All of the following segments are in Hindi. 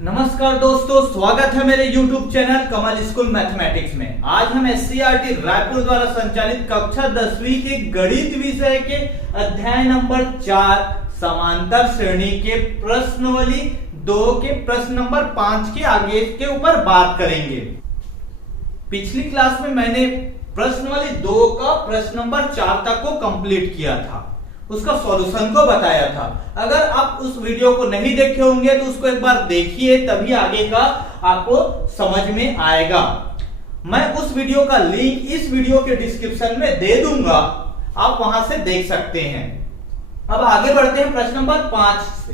नमस्कार दोस्तों, स्वागत है मेरे YouTube चैनल कमल स्कूल मैथमेटिक्स में। आज हम SCERT रायपुर द्वारा संचालित कक्षा 10वीं के गणित विषय के अध्याय नंबर 4 समांतर श्रेणी के प्रश्नावली 2 के प्रश्न नंबर 5 के आगे के ऊपर बात करेंगे। पिछली क्लास में मैंने प्रश्नावली 2 का प्रश्न नंबर 4 तक को कंप्लीट किया था, उसका सॉल्यूशन को बताया था। अगर आप उस वीडियो को नहीं देखे होंगे तो उसको एक बार देखिए, तभी आगे का आपको समझ में आएगा। मैं उस वीडियो का लिंक इस वीडियो के डिस्क्रिप्शन में दे दूंगा, आप वहां से देख सकते हैं। अब आगे बढ़ते हैं प्रश्न नंबर 5 से।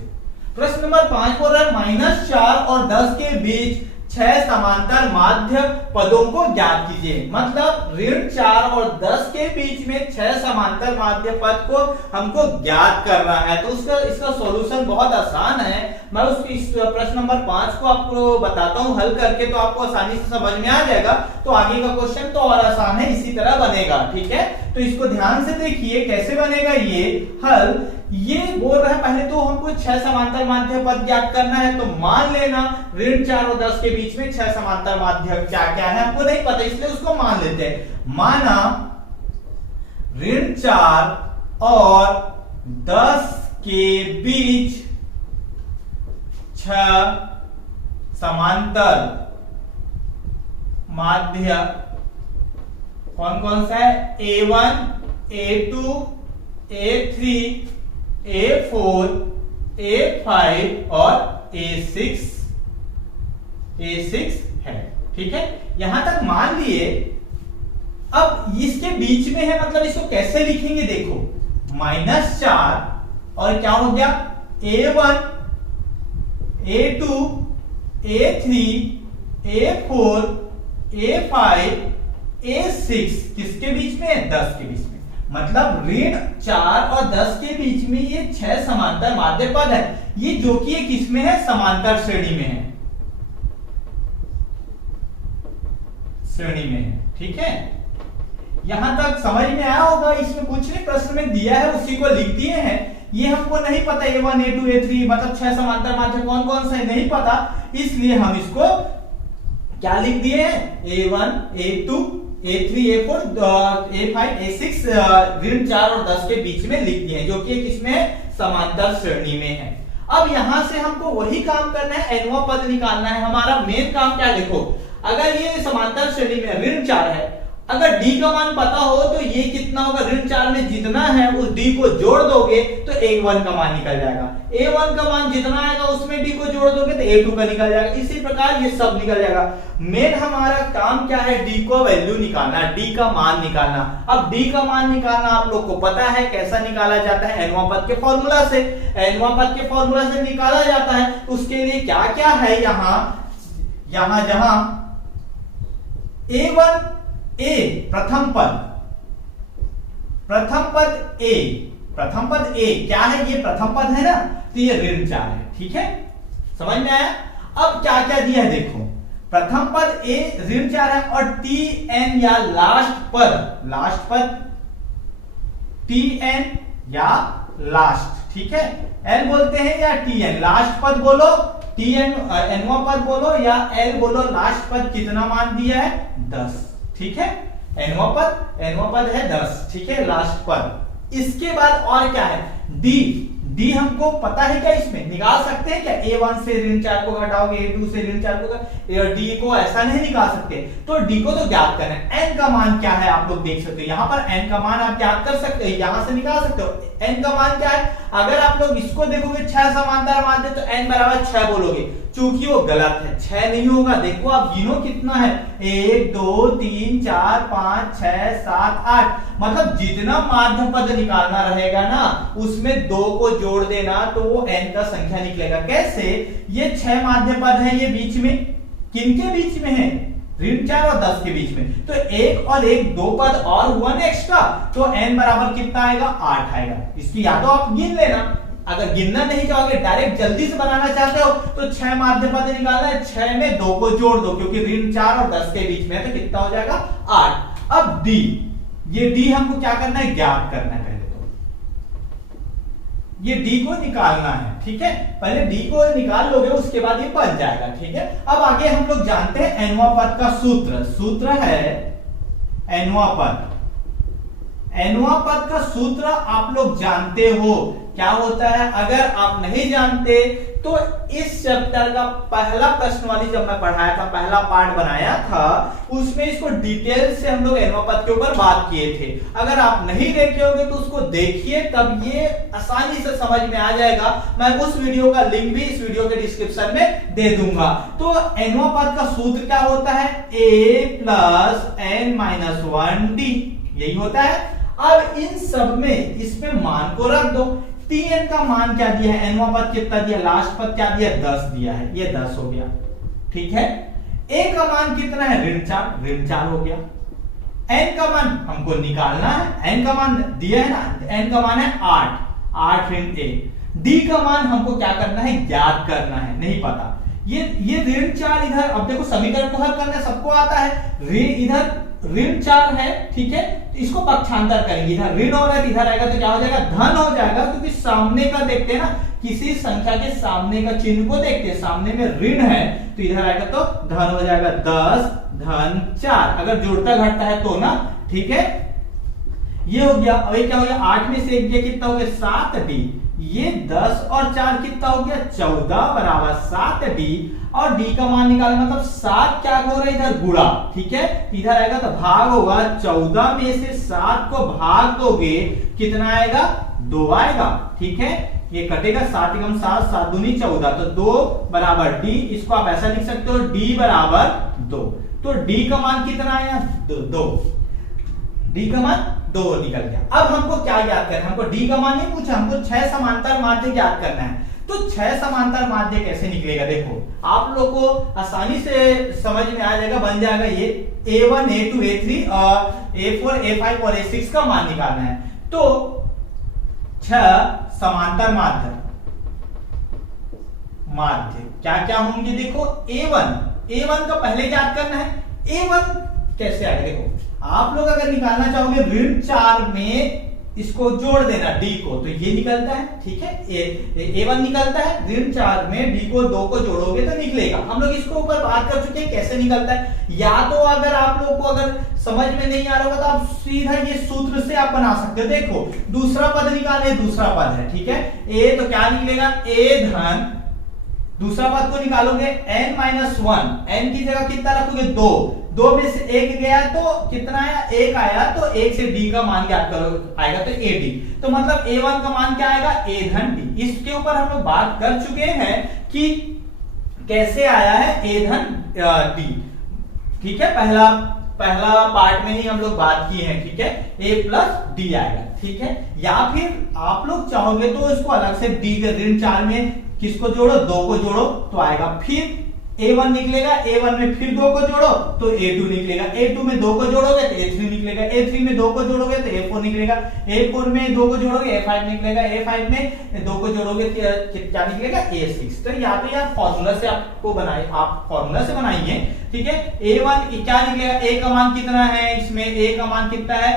प्रश्न नंबर 5 बोल रहा है -4 और 10 के बीच 6 समांतर माध्य पदों को ज्ञात कीजिए। मतलब ऋण 4 और 10 के बीच में 6 समांतर माध्य पद को हमको ज्ञात करना है। तो इसका सॉल्यूशन बहुत आसान है। मैं इस प्रश्न नंबर 5 को आपको बताता हूं हल करके, तो आपको आसानी से समझ में आ जाएगा। तो आगे का क्वेश्चन तो और आसान है, इसी तरह बनेगा। ठीक है, तो इसको ध्यान से देखिए कैसे बनेगा ये हल। ये बोल रहा है पहले तो हमको 6 समांतर माध्य पद ज्ञात करना है। तो मान लेना ऋण 4 और 10 के बीच में 6 समांतर माध्य क्या क्या है हमको नहीं पता, इसलिए उसको मान लेते हैं। माना ऋण 4 और 10 के बीच 6 समांतर माध्य कौन कौन सा है? A1, A2, A3, A4, A5 और A6 है। ठीक है, यहां तक मान लिए। अब इसके बीच में है, मतलब इसको कैसे लिखेंगे देखो, -4 और क्या हो गया A1, A2, A3, A4, A5, A6 किसके बीच में? 10 के बीच में। मतलब ऋण 4 और 10 के बीच में ये 6 समांतर माध्य पद है। ये जो कि ये किसमें है? समांतर श्रेणी में है, श्रेणी में है। ठीक है, यहां तक समझ में आया होगा। इसमें कुछ नहीं, प्रश्न में दिया है उसी को लिख दिए हैं। ये हमको नहीं पता A1, A2, A3 मतलब 6 समांतर माध्य कौन कौन सा है नहीं पता, इसलिए हम इसको क्या लिख दिए हैं? A1, A2, A3, A4, A5, A6 ऋण 4 और 10 के बीच में लिख दिए हैं, जो कि किसमें? समांतर श्रेणी में है। अब यहां से हमको वही काम करना है, nवां पद निकालना है। हमारा मेन काम क्या है देखो, अगर ये समांतर श्रेणी में ऋण 4 है, अगर d का मान पता हो तो ये कितना होगा? ऋण 4 में जितना है उस d को जोड़ दोगे तो A1 का मान निकल जाएगा। A1 का मान जितना आएगा उसमें d को जोड़ दोगे तो A2 का निकल जाएगा। इसी प्रकार ये सब निकल जाएगा। मेन हमारा काम क्या है? d को वैल्यू निकालना, d का मान निकालना। अब d का मान निकालना आप लोग को पता है कैसा निकाला जाता है? nवां पद के फॉर्मूला से। nवां पद के फॉर्मूला से निकाला जाता है। उसके लिए क्या क्या है यहां जहां A1 A प्रथम पद A क्या है? ये प्रथम पद है ना, तो ये ऋण 4 है। ठीक है, समझ में आया? अब क्या क्या दिया है देखो, प्रथम पद A ऋण 4 है और Tn या लास्ट पद Tn या लास्ट, ठीक है, L बोलते हैं या Tn, लास्ट पद बोलो, Tn nवां पद बोलो या L बोलो, लास्ट पद कितना मान दिया है? 10। ठीक है, nवां पद है 10। ठीक है, लास्ट पद। इसके बाद और क्या है? d हमको पता है क्या? इसमें निकाल सकते हैं क्या? A1 से ऋण 4 को घटाओगे, A2 से ऋण 4 को, d को ऐसा नहीं निकाल सकते। तो d को तो ज्ञात करना है। n का मान क्या है आप लोग देख सकते हो, यहाँ पर n का मान आप ज्ञात कर सकते हो, यहां से निकाल सकते हो। n का मान क्या है? अगर आप लोग इसको देखोगे 6 समांतर माध्य तो n बराबर 6 बोलोगे, चूंकि वो गलत है, 6 नहीं होगा। देखो आप गिनो कितना है, 1 2 3 4 5 6 7 8, मतलब जितना माध्य पद निकालना रहेगा ना उसमें 2 को जोड़ देना तो वो n का संख्या निकलेगा। कैसे? ये 6 माध्य पद है, ये बीच में किनके बीच में है? ऋण 4 और 10 के बीच में। तो 1 और 1 2 पद और 1 एक्स्ट्रा, तो n बराबर कितना आएगा? 8 आएगा। इसकी या तो आप गिन लेना, अगर गिनना नहीं चाहोगे, डायरेक्ट जल्दी से बनाना चाहते हो तो 6 माध्य पद निकालना है, 6 में 2 को जोड़ दो क्योंकि ऋण 4 और 10 के बीच में है, तो कितना हो जाएगा? 8। अब d, ये d हमको क्या करना है? ज्ञात करना है। पहले तो ये डी को निकालना है, ठीक है। पहले डी को निकाल लोगे उसके बाद ये बन जाएगा, ठीक है। अब आगे हम लोग जानते हैं nवां पद का सूत्र है nवां पद। nवां पद का सूत्र आप लोग जानते हो क्या होता है। अगर आप नहीं जानते तो इस चैप्टर का पहला प्रश्न वाली जब मैं पढ़ाया था, पहला पार्ट बनाया था, उसमें इसको डिटेल से हम लोग nवां पद के ऊपर बात किए थे। अगर आप नहीं देखे होंगे तो उसको देखिए, तब ये आसानी से समझ में आ जाएगा। मैं उस वीडियो का लिंक भी इस वीडियो के डिस्क्रिप्शन में दे दूंगा। तो nवां पद का सूत्र क्या होता है, a plus n minus 1d, यही होता है। अब इन सब में इसमें मान को रख दो। tn का मान क्या दिया है, nवां पद कितना दिया, लास्ट पद क्या दिया, 10 दिया है, ये 10 हो गया, ठीक है। a का मान कितना है, ऋण 4 हो गया। n का मान हमको निकालना है, n का मान दिया है ना, n का मान है 8 ऋण a। d का मान हमको क्या करना है, ज्ञात करना है, नहीं पता। ये ऋण 4 इधर, अब देखो समीकरण को हल करना सबको आता है। इधर ऋण 4 है, ठीक है, तो इसको पक्षांतर करेंगे। इधर ऋण हो रहा है, इधर आएगा तो क्या हो जाएगा, धन हो जाएगा, क्योंकि सामने का देखते हैं ना, किसी संख्या के सामने का चिन्ह को देखते हैं, सामने में ऋण है तो इधर आएगा तो धन हो जाएगा, 10 धन 4, अगर जोड़ता घटता है तो ना, ठीक है। ये हो गया। अब ये क्या हो गया, 8 में से 1 गया, कितना हो गया, 7d। ये 10 और 4 कितना हो गया, 14 बराबर 7d। और d का मान निकालना, मतलब 7 क्या हो रहा है, इधर गुणा, ठीक है, इधर आएगा तो भाग होगा। 14 में से 7 को भाग दोगे कितना आएगा, 2 आएगा, ठीक है। ये कटेगा, 7 एकम 7, 7 दूनी 14, तो 2 बराबर d। इसको आप ऐसा लिख सकते हो, d बराबर 2। तो d का मान कितना आया, 2। d का मान 2 निकल गया। अब हमको क्या याद करना है, हमको d का मान नहीं पूछा, हमको 6 समांतर माध्य ज्ञात करना है। तो 6 समांतर माध्य कैसे निकलेगा, देखो आप लोग को आसानी से समझ में आ जाएगा, बन जाएगा। ये a1 a2 a3 और a4 a5 और a6 का मान निकालना है। तो 6 समांतर माध्य क्या क्या होंगे, देखो a1 का पहले याद करना है। a1 कैसे आएगा, देखो आप लोग अगर निकालना चाहोगे ऋण 4 में इसको जोड़ देना d को, तो ये निकलता है, ठीक है, a1 निकलता है। ऋण 4 में d को 2 को जोड़ोगे तो निकलेगा। हम लोग इसको ऊपर बात कर चुके हैं कैसे निकलता है। या तो अगर आप लोग को अगर समझ में नहीं आ रहा होगा तो आप सीधा ये सूत्र से आप बना सकते हो। देखो दूसरा पद निकाले, दूसरा पद है, ठीक है, a तो क्या निकलेगा, a धन, दूसरा पद को निकालोगे n माइनस 1, n की जगह कितना रखोगे, 2 में से 1 गया तो कितना आया, 1 आया, तो 1 से d का मान ज्ञात करो, आएगा तो ad। तो मतलब a1 का मान क्या आएगा, a धन d। इसके ऊपर हम लोग बात कर चुके हैं कि कैसे आया है a धन d, ठीक है, पहला पार्ट में ही हम लोग बात किए हैं, ठीक है, a प्लस d आएगा, ठीक है। या फिर आप लोग चाहोगे तो इसको अलग से d के ऋण 4 में किसको जोड़ो, 2 को जोड़ो तो आएगा, फिर a1 निकलेगा, a1 में फिर 2 को जोड़ो तो a2 निकलेगा, a2 में 2 को जोड़ोगे तो a3 निकलेगा, a3 में 2 को जोड़ोगे तो a4 निकलेगा, a4 में 2 को जोड़ोगे a5 निकलेगा, a5 में 2 को जोड़ोगे क्या निकलेगा, a6। तो या तो यार फॉर्मूला से आपको आप फॉर्मूला से बनाइए, ठीक है। a1 क्या निकलेगा, a का मान कितना है, इसमें a का मान कितना है,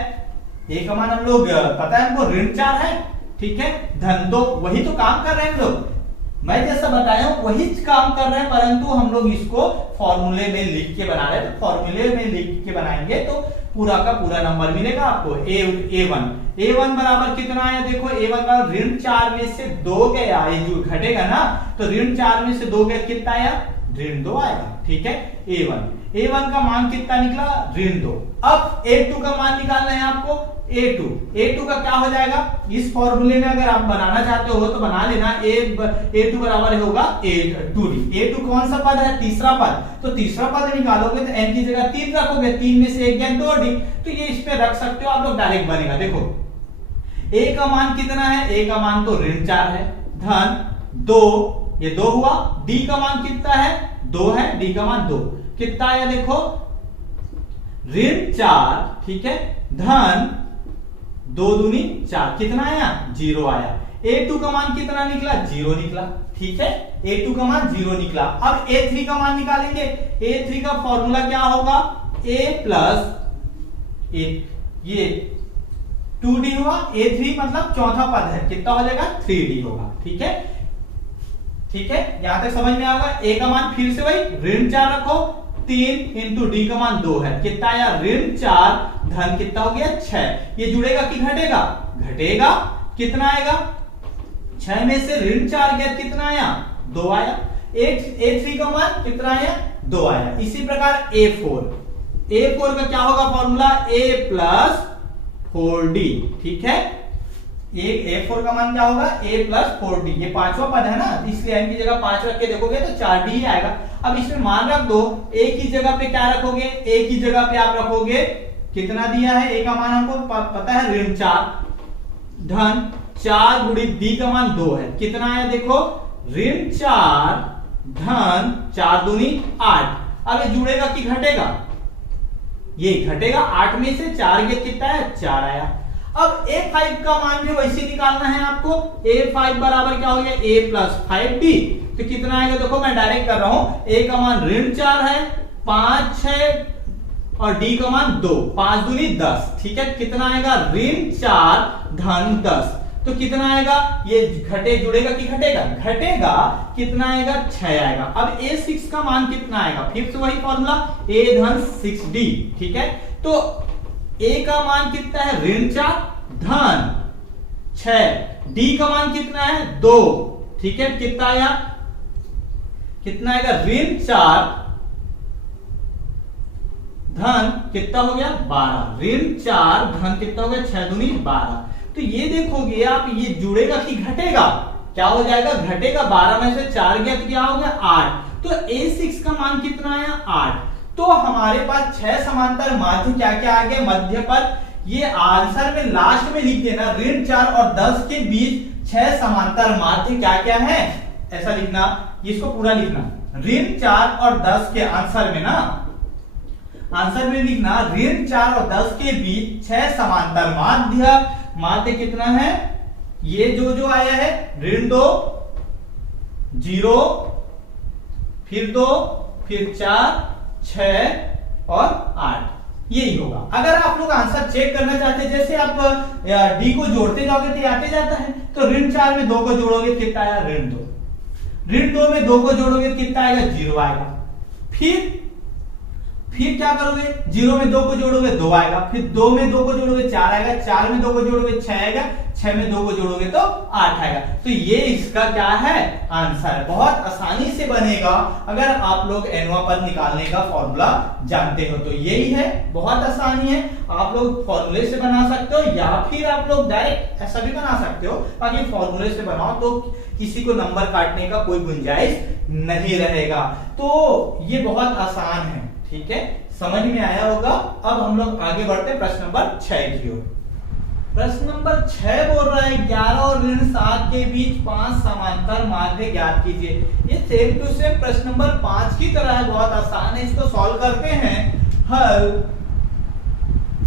a का मान हम लोग पता है हमको ऋण 4 है, ठीक है, धन 2, वही तो काम कर रहे हैं हम लोग, मैं जैसा बताया हूं वही काम कर रहे हैं, परंतु हम लोग इसको फॉर्मूले में लिख के बना रहे हैं। तो फॉर्मूले में लिख के बनाएंगे तो पूरा का पूरा नंबर मिलेगा आपको। a1 बराबर कितना आया, देखो a1 बराबर ऋण 4 में से 2 गया, ये जो घटेगा ना, तो ऋण 4 में से 2 गया, कितना आया, ऋण 2 आएगा, ठीक है। a1 का मान कितना निकला, ऋण 2। अब a2 का मान निकालना है आपको, a2 का क्या हो जाएगा, इस फॉर्मूले में अगर आप बनाना चाहते हो तो बना लेना, a2 बराबर होगा a2d। a2 कौन सा पद है, तीसरा पद, तो तीसरा पद निकालोगे तो n की जगह 3 रखोगे, 3 में से 1 गया 2d, तो ये इस पे रख सकते हो आप लोग, डायरेक्ट बनेगा। देखो a का मान कितना है, a का मान तो ऋण 4 है, धन 2, ये 2 हुआ, d का मान कितना है, 2 है, d का मान 2, कितना आया, देखो ऋण 4, ठीक है, धन 2 दूनी 4, कितना आया, 0 आया। a2 का मान कितना निकला, 0 निकला, ठीक है, a2 का मान 0 निकला। अब a3 का मान निकालेंगे, a3 का फॉर्मूला क्या होगा, a प्लस ये 2d हुआ, a3 मतलब चौथा पद है, कितना हो जाएगा 3d होगा। ठीक है, ठीक है, यहां तक समझ में आएगा। a का मान फिर से वही ऋण 4 रखो, 3 इंटू डी का मान 2 है, कितना आया ऋण 4 धन कितना हो गया 6। ये जुड़ेगा कि घटेगा? घटेगा। कितना आएगा? 6 में से ऋण 4 गया, कितना आया? 2 आया। a3 का मान कितना आया? 2 आया। इसी प्रकार a4 का क्या होगा फॉर्मूला? a plus 4d। ठीक है, a4 का मान क्या होगा? a plus 4d। ये पांचवा पद है ना, इसलिए n की जगह 5 रख के देखोगे तो 4d ही आएगा। अब इसमें मान रख दो, a की जगह पे क्या रखोगे? a की जगह पे आप रखोगे, कितना दिया है? a का मान हमको पता है ऋण 4 धन 4 गुणित d का मान 2 है, कितना आया देखो? ऋण 4 धन 4 दूनी 8। अब ये जुड़ेगा कि घटेगा? ये घटेगा। 8 में से 4 गया, कितना है? 4 आया। अब a5 का मान भी वैसे निकालना है आपको। a5 बराबर क्या हो गया? a plus 5d। तो कितना आएगा देखो, मैं डायरेक्ट कर रहा हूं। a का मान ऋण 4 है, 5 है और d का मान 2, 5 दूनी 10। ठीक है, कितना आएगा? ऋण 4 धन 10। तो कितना आएगा? ये घटे जुड़ेगा कि घटेगा? घटेगा। कितना आएगा? 6 आएगा। अब a6 का मान कितना आएगा? फिर से वही फॉर्मूला, a धन 6d। ठीक है, तो a का मान कितना है? ऋण 4 धन 6, d का मान कितना है? 2। ठीक है, कितना आया? कितना आएगा? ऋण 4 धन कितना हो गया? 12। ऋण 4 धन कितना हो गया? 6 दूनी 12। तो ये देखोगे आप, ये जुड़ेगा कि घटेगा? क्या हो जाएगा? घटेगा। 12 में से 4 गया तो क्या हो गया? 8। तो a6 का मान कितना आया? 8। तो हमारे पास 6 समांतर माध्य क्या क्या आ गए? मध्य पद। ये आंसर में लास्ट में लिख देना, ऋण 4 और 10 के बीच 6 समांतर माध्य क्या क्या है, ऐसा लिखना। इसको पूरा लिखना, ऋण 4 और 10 के आंसर में ना, आंसर में लिखना ऋण 4 और 10 के बीच 6 समांतर माध्य। माध्य कितना है? ये जो आया है, ऋण 2, 0, फिर 2, फिर 4, 6 और 8, यही होगा। अगर आप लोग आंसर चेक करना चाहते हैं, जैसे आप डी को जोड़ते जाओगे तो आते जाता है, तो ऋण 4 में 2 को जोड़ोगे कितना आया? ऋण 2। ऋण 2 में 2 को जोड़ोगे कितना आएगा? 0 आएगा। फिर क्या करोगे? 0 में 2 को जोड़ोगे 2 आएगा, फिर 2 में 2 को जोड़ोगे 4 आएगा, 4 में 2 को जोड़ोगे 6 आएगा, 6 में 2 को जोड़ोगे तो 8 आएगा। तो ये इसका क्या है? आंसर। बहुत आसानी से बनेगा अगर आप लोग एनवा पद निकालने का फॉर्मूला जानते हो तो यही है, बहुत आसानी है। आप लोग फॉर्मूले से बना सकते हो या फिर आप लोग डायरेक्ट ऐसा भी बना सकते हो। बाकी फॉर्मूले से बनाओ तो किसी को नंबर काटने का कोई गुंजाइश नहीं रहेगा। तो ये बहुत आसान है। ठीक है, समझ में आया होगा। अब हम लोग आगे बढ़ते हैं प्रश्न नंबर 6 की ओर। प्रश्न नंबर 6 बोल रहा है 11 और ऋण 7 के बीच 5 समांतर माध्य ज्ञात कीजिए। ये सेम टू सेम प्रश्न नंबर 5 की तरह है, बहुत आसान है। इसको सॉल्व करते हैं। हल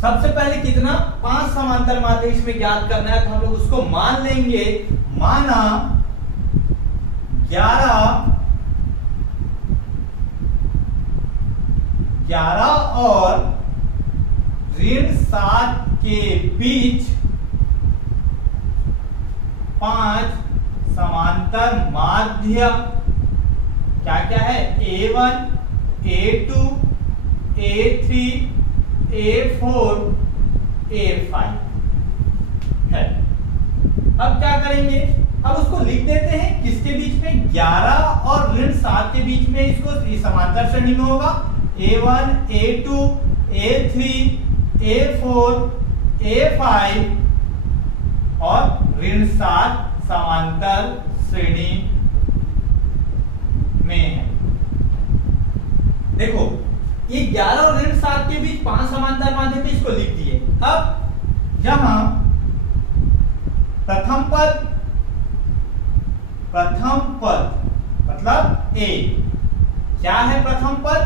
सबसे पहले कितना? 5 समांतर माध्य इसमें ज्ञात करना है, तो हम लोग उसको मान लेंगे। माना 11 और ऋण 7 के बीच 5 समांतर माध्य क्या क्या है? A1, A2, A3, A4, A5 है। अब क्या करेंगे? अब उसको लिख देते हैं किसके बीच में? 11 और ऋण 7 के बीच में। इसको समांतर श्रेणी में होगा A1, A2, A3, A4, A5 और ऋण 7 समांतर श्रेणी में है। देखो ये 11 और ऋण 7 के बीच 5 समांतर माध्य थे, इसको लिख दिए। अब जहां प्रथम पद मतलब A, क्या है प्रथम पद?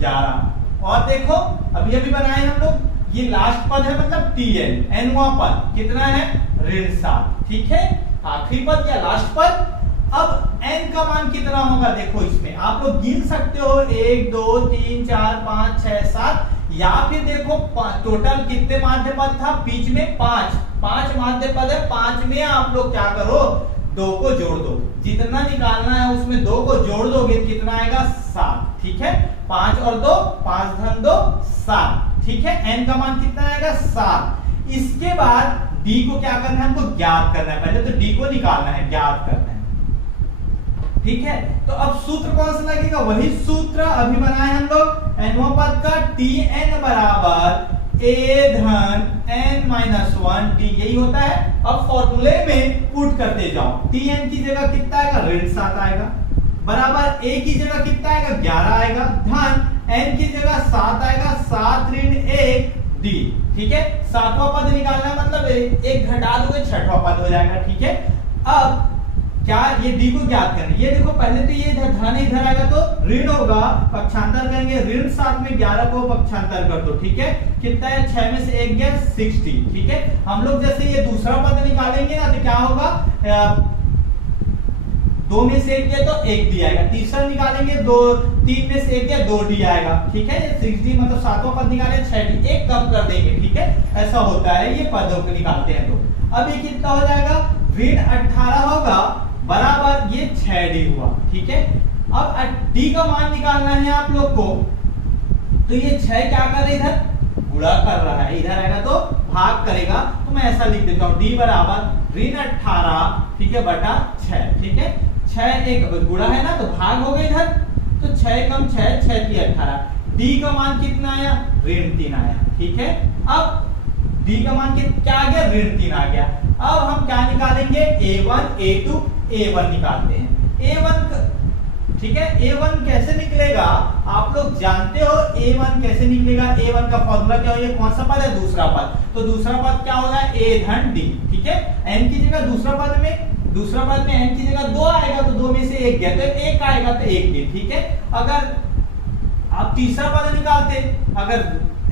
11। और देखो अभी बनाए हम लोग, ये लास्ट पद है मतलब Tn, nवां पद कितना है? ऋण 7। ठीक है, आखिरी पद या लास्ट पद। अब n का मान कितना होगा? देखो इसमें आप लोग गिन सकते हो, 1 2 3 4 5 6 7, या फिर देखो टोटल कितने माध्य पद था? बीच में 5, 5 माध्य पद है, 5 में आप लोग क्या करो, 2 को जोड़ दो, जितना निकालना है उसमें 2 को जोड़ दोगे कितना आएगा 7, ठीक है। 5 और 2 5 धन 2 7, ठीक है। n का मान कितना आएगा 7। इसके बाद d को क्या करना है, हमको ज्ञात करना है। पहले तो d को निकालना है, ज्ञात करना है, ठीक है। तो अब सूत्र कौन सा लगेगा, वही सूत्र अभी बनाए हम लोग nवां पद का, tn बराबर a धन n-1 t, यही होता है। अब फॉर्मूले में पुट करते जाओ, tn की जगह कितना आएगा, ऋण 7 आएगा, बराबर a की जगह कितना आएगा 11 आएगा, धन n की जगह 7 आएगा, 7 ऋण 1 d, ठीक है। 7वां पद निकालना है, मतलब एक घटा दोगे 6वां पद हो जाएगा, ठीक है। अब क्या ये d को ज्ञात करें, ये देखो पहले तो ये धन इधर आएगा तो ऋण होगा, पक्षांतर करेंगे, ऋण 7 में 11 को पक्षांतर कर दो, ठीक है। कितना है, 6 में से 1 गया 60, ठीक है। हम लोग जैसे ये दूसरा पद निकालेंगे ना तो क्या होगा, 2 में से 1 गया तो 1 डी आएगा, तीसरा निकालेंगे 3 में से 1 गया 2 डी आएगा, ठीक है। ये 6d मतलब 7वां पद निकाले 6d, एक कम कर देंगे, ठीक है। ऐसा होता है ये पदों को निकालते हैं तो। अब ये कितना हो जाएगा, ऋण 18 होगा, बराबर ये 6d हुआ, ठीक है। अब d का मान निकालना है आप लोग को, तो ये 6 क्या कर रहा है, इधर गुणा कर रहा है, इधर आएगा तो भाग करेगा, तो मैं ऐसा लिख देता हूं, d बराबर ऋण 18, ठीक है, बटा 6, ठीक है। 6 एक गुणा है ना तो भाग हो गया इधर, तो 6 कम 6 6 की 18, d का मान कितना आया, ऋण 3 आया, ठीक है। अब d का मान क्या आ गया, ऋण 3 आ गया। अब हम क्या निकालेंगे, a1 a2 a1 निकालते हैं। a1 ठीक है, a1 कैसे निकलेगा, आप लोग जानते हो a1 कैसे निकलेगा। a1 का फॉर्मूला क्या है, कौन सा पद है, दूसरा पद, तो दूसरा पद क्या होगा, a धन d, ठीक है। n की जगह दूसरा पद में n की जगह 2 आएगा तो 2 में से 1 गया तो 1 आएगा तो 1 d, ठीक है। अगर आप तीसरा पद निकालते, अगर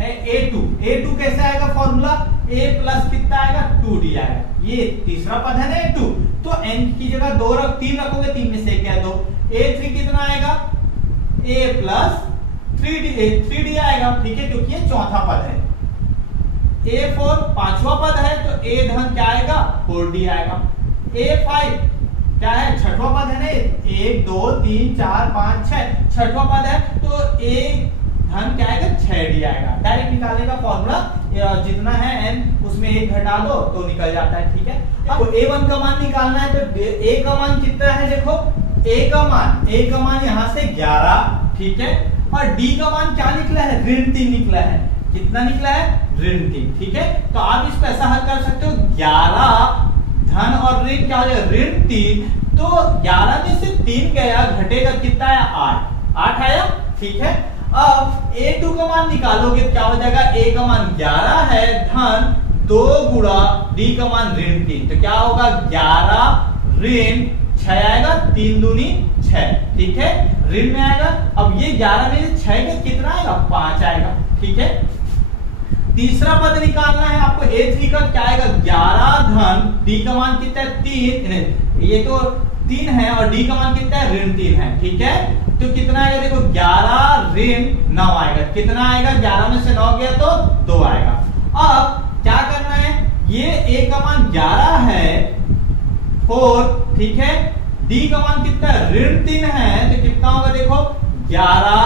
a2 कैसे आएगा फॉर्मूला, a प्लस कितना आएगा 2d आएगा, ये तीसरा पद है ना a2, तो n की जगह 3 रखोगे, 3 में से 1 गया 2, a3 कितना आएगा, a प्लस 3d आएगा, ठीक है, क्योंकि ये चौथा पद है। a4 पांचवा पद है तो a धन क्या आएगा 4d आएगा। a5 क्या है, छठवां पद है ना, 1 2 3 4 5 6 छठवां पद है तो a धन क्या आएगा 6d आएगा। डायरेक्ट निकालने का फॉर्मूला, जितना है n उसमें 1 घटा दो तो निकल जाता है, ठीक है। अब a1 का मान निकालना है तो a का मान कितना है, देखो a का मान यहां से 11, ठीक है, और d का मान क्या निकला है, ऋण 3 निकला है। कितना निकला है, ऋण 3, ठीक है। तो आप इसको ऐसा हल कर सकते हो, 11 धन और ऋण क्या हो जाएगा, ऋण 3, तो 11 में से 3 गया, घटेगा कितना है 8 आया, ठीक है। अब a2 का मान निकालोगे क्या हो जाएगा, a का मान 11 है, धन 2 गुणा d का मान ऋण 3, तो क्या होगा 11 ऋण 6 आएगा, 3 दूनी 6, ठीक है, ऋण में आएगा। अब ये 11 में 6 का कितना आएगा 5 आएगा, ठीक है। तीसरा पद निकालना है आपको, a3 का क्या आएगा 11 धन d का मान कितना है 3, ये तो 3 है और d का मान कितना है ऋण 3 है, ठीक है। तो कितना आएगा, देखो 11 ऋण 9 आएगा, कितना आएगा, 11 में से 9 गया तो 2 आएगा। अब क्या करना है, ये a का मान 11 है 4, ठीक है, d का मान कितना है ऋण 3 है, तो कितना होगा, देखो 11,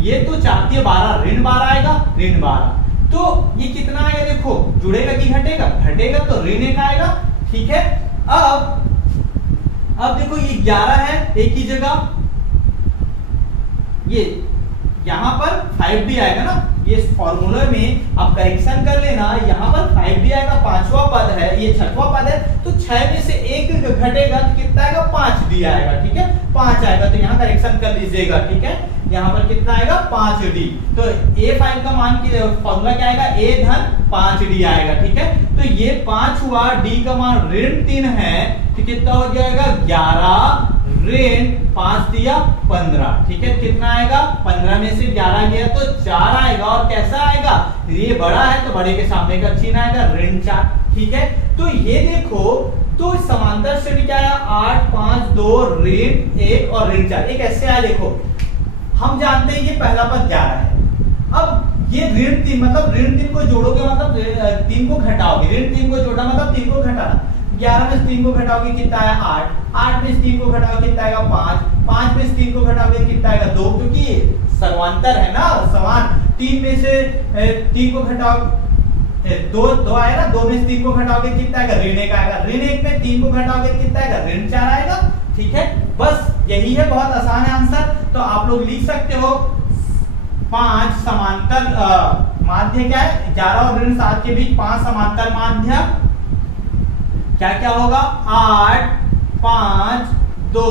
ये तो 4 के 12, ऋण 12 आएगा, ऋण 12, तो ये कितना आएगा, देखो जुड़ेगा कि घटेगा, घटेगा तो ऋण 1 आएगा, ठीक है। अब देखो ये 11 है एक ही जगह, ये यहां पर 5d आएगा ना, ये फॉर्मूले में आप करेक्शन कर लेना, यहां पर 5d आएगा, पांचवा पद है, ये छठवां पद है, तो 6 में से 1 घटेगा तो कितना आएगा 5d आएगा, ठीक है, 5 आएगा, तो यहां करेक्शन कर लीजिएगा, ठीक है। यहाँ पर कितना आएगा 5d, तो a5 का मान की फॉर्मूला क्या आएगा, a धन 5d आएगा, ठीक है। तो ये 5 हुआ, d का मान ऋण 3 है, तो कितना हो जाएगा 11 ऋण 5 दिया 15, ठीक है, कितना आएगा 15 में से 11 गया तो 4 आएगा, और कैसा आएगा, ये बड़ा है तो बड़े के सामने का चिन्ह आएगा ऋण 4, ठीक है। तो ये देखो, तो समांतर श्रेणी क्या है 8 5 2 ऋण 1 और ऋण 4, एक ऐसे आया, देखो हम जानते हैं ये पहला पद 11 है, अब ये ऋण 3 मतलब ऋण 3 को जोड़ोगे मतलब 3 को घटाओगे, ऋण 3 को जोड़ा मतलब 3 को घटाना। 11 में से 3 को घटाओगे कितना है 8, 8 में से 3 को घटाओगे कितना आएगा 5, 5 में से 3 को घटाओगे कितना आएगा 2, क्योंकि सर्वांतर है ना समान। 3 में से 3 को घटाओ 2 आएगा, 2 में से 3 को घटाओगे कितना आएगा ऋण 1 आएगा, ऋण 1 में 3 को घटाओगे कितना आएगा ऋण 4 आएगा। ठीक है, बस यही है, बहुत आसान है आंसर। तो आप लोग लिख सकते हो 5 समांतर माध्य क्या है 11 और ऋण 7 के बीच 5 समांतर माध्य क्या क्या होगा 8, 5, 2,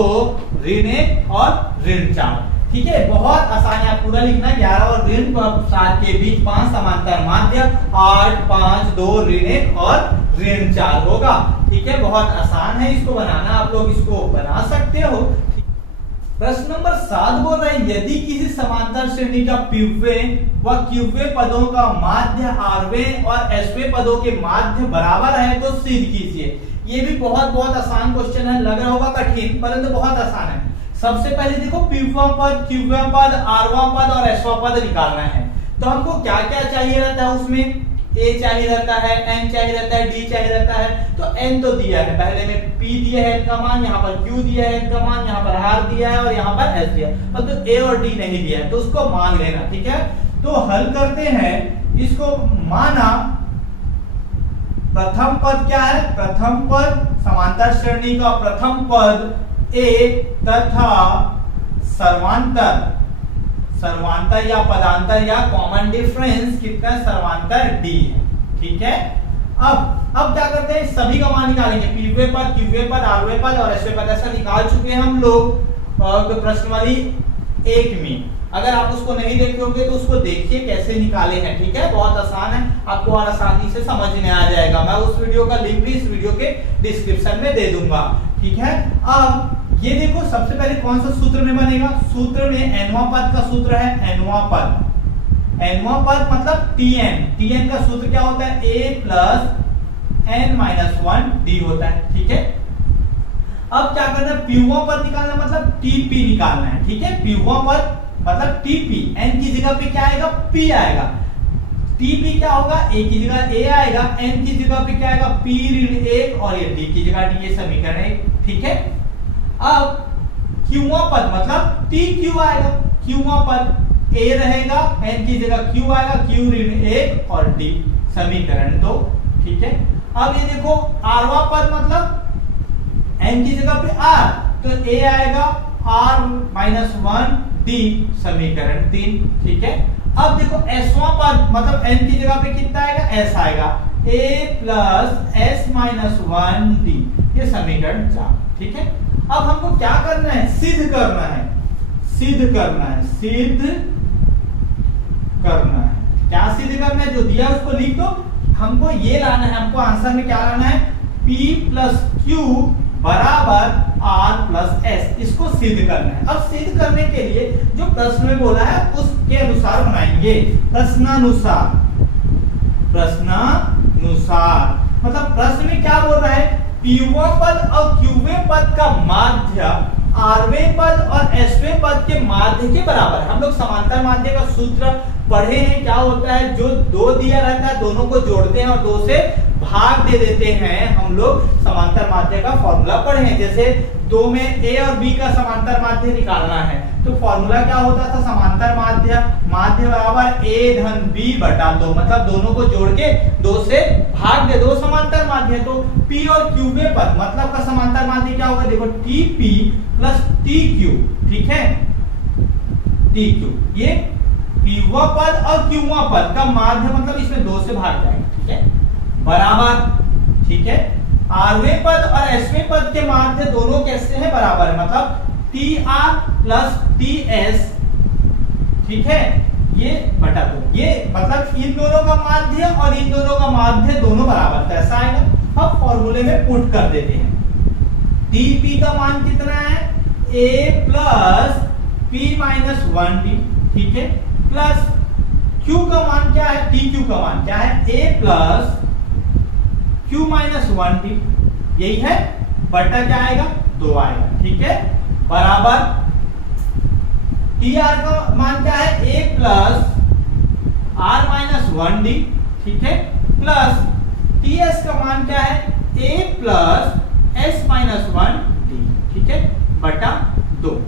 ऋण 1 और ऋण 4। ठीक है, बहुत आसान है, आप पूरा लिखना है 11 और ऋण 7 के बीच 5 समांतर माध्य 8, 5, 2, ऋण 1 और ऋण 4 होगा। ठीक है, बहुत आसान है इसको बनाना, आप लोग इसको बना सकते हो। प्रश्न नंबर 7 बोल रहे हैं यदि किसी समांतर श्रेणी का पीवें व क्यूवें पदों का माध्य आरवें और एसवें पदों के माध्य बराबर है तो सिद्ध कीजिए। ये भी बहुत आसान क्वेश्चन है, लग रहा होगा कठिन परंतु बहुत आसान है। सबसे पहले देखो पीवा पद, क्यूवा पद, आरवा पद और एसवा पद निकालना है। तो हमको क्या क्या चाहिए रहता है उसमें, ए चाहिए रहता है, एन चाहिए रहता है, डी चाहिए रहता है। तो एन तो दिया है, पहले में पी दिया है का मान, यहाँ पर क्यू दिया है का मान, यहाँ पर आर दिया है और यहाँ पर एस दिया है, और तो ए और डी नहीं दिया है तो उसको मान लेना। ठीक है, तो हल करते हैं इसको। माना प्रथम पद क्या है, प्रथम पद समांतर श्रेणी का प्रथम पद ए तथा सर्वांतर या पदांतर या कॉमन डिफरेंस कितना सर्वांतर डी है। ठीक है, अब क्या करते हैं सभी का मान निकालेंगे, पीवे पद, क्यूवे पद, आरवे पद और एसवे पद। ऐसा निकाल चुके हैं हम लोग प्रश्नवाली 1 में। अगर आप उसको नहीं देखे होंगे तो उसको देखिए कैसे निकाले हैं। ठीक है, बहुत आसान है, आपको और आसानी से समझ में आ जाएगा। मैं उस वीडियो का लिंक भी इस वीडियो के डिस्क्रिप्शन में दे दूंगा। ठीक है, अब ये देखो सबसे पहले कौन सा सूत्र में बनेगा, सूत्र में एनवा पद का सूत्र है, एनवा पद। एनवा पद मतलब टीएन, टीएन का सूत्र क्या होता है ए प्लस एन माइनस 1 डी होता है। ठीक है, अब क्या करना है पीवा पद निकालना मतलब टीपी निकालना है। ठीक है, पीवा पद मतलब टीपी, एन की जगह पे क्या आएगा पी आएगा, टीपी क्या होगा ए की जगह ए आएगा, एन की जगह पे क्या आएगा पी ऋण 1 और ये डी की जगह डी, ये समीकरण 1। ठीक है, अब क्यूवा पद मतलब टी क्यू आएगा, क्यूवा पद ए रहेगा, एन की जगह क्यू आएगा, क्यू ऋण 1 और डी, समीकरण 2। ठीक है, अब ये देखो आरवा पद मतलब एन की जगह पे आर, तो ए आएगा आर माइनस 1 डी, समीकरण 3। ठीक है, अब देखो एसवा पद मतलब एन की जगह पे कितना आएगा एस आएगा, ए प्लस एस माइनस 1 डी, ये समीकरण 4। ठीक है, अब हमको क्या करना है सिद्ध करना है, सिद्ध करना है, सिद्ध करना है। क्या सिद्ध करना है, जो दिया उसको लिख दो। हमको ये लाना है, हमको आंसर में क्या लाना है P प्लस क्यू बराबर आर प्लस एस, इसको सिद्ध करना है। अब सिद्ध करने के लिए जो प्रश्न में बोला है उसके अनुसार बनाएंगे, प्रश्नानुसार। प्रश्नानुसार मतलब प्रश्न में क्या बोल रहा है पीवा पद और क्यूवे पद का माध्य आरवे पद और एसवे पद के माध्य के बराबर है। हम लोग समांतर माध्य का सूत्र पढ़े हैं, क्या होता है जो 2 दिया रहता है दोनों को जोड़ते हैं और 2 से भाग दे देते हैं। हम लोग समांतर माध्य का फॉर्मूला पढ़े हैं, जैसे 2 में ए और बी का समांतर माध्य निकालना है तो फॉर्मूला क्या होता था समांतर माध्य, माध्य बराबर ए धन बी बटा 2, मतलब दोनों को जोड़ के 2 से भाग दे दो समांतर माध्य। तो पी और क्यूवे पद मतलब का समांतर माध्य क्या होगा, देखो T P plus T Q. ठीक है, टी क्यू ये पीवा पद और क्यूवा पद का माध्य मतलब इसमें 2 से भाग जाएगा। ठीक है, बराबर। ठीक है, आरवे पद और एसवे पद के माध्य दोनों कैसे हैं बराबर है, मतलब T R plus T S. ठीक है, ये बटा 2, ये मतलब इन दोनों का माध्य और इन दोनों का माध्य दोनों बराबर, तो ऐसा आएगा। अब फॉर्मूले में पुट कर देते हैं। टी पी का मान कितना है ए प्लस पी माइनस 1 टी। ठीक है, प्लस क्यू का मान क्या है, टी क्यू का मान क्या है ए प्लस क्यू माइनस 1 टी, यही है, बटा क्या आएगा 2 आएगा। ठीक है, बराबर टी आर का मान क्या है ए प्लस r माइनस 1d, ठीक है, प्लस ts का मान क्या है, a plus s minus 1d, ठीक है, बटा 2।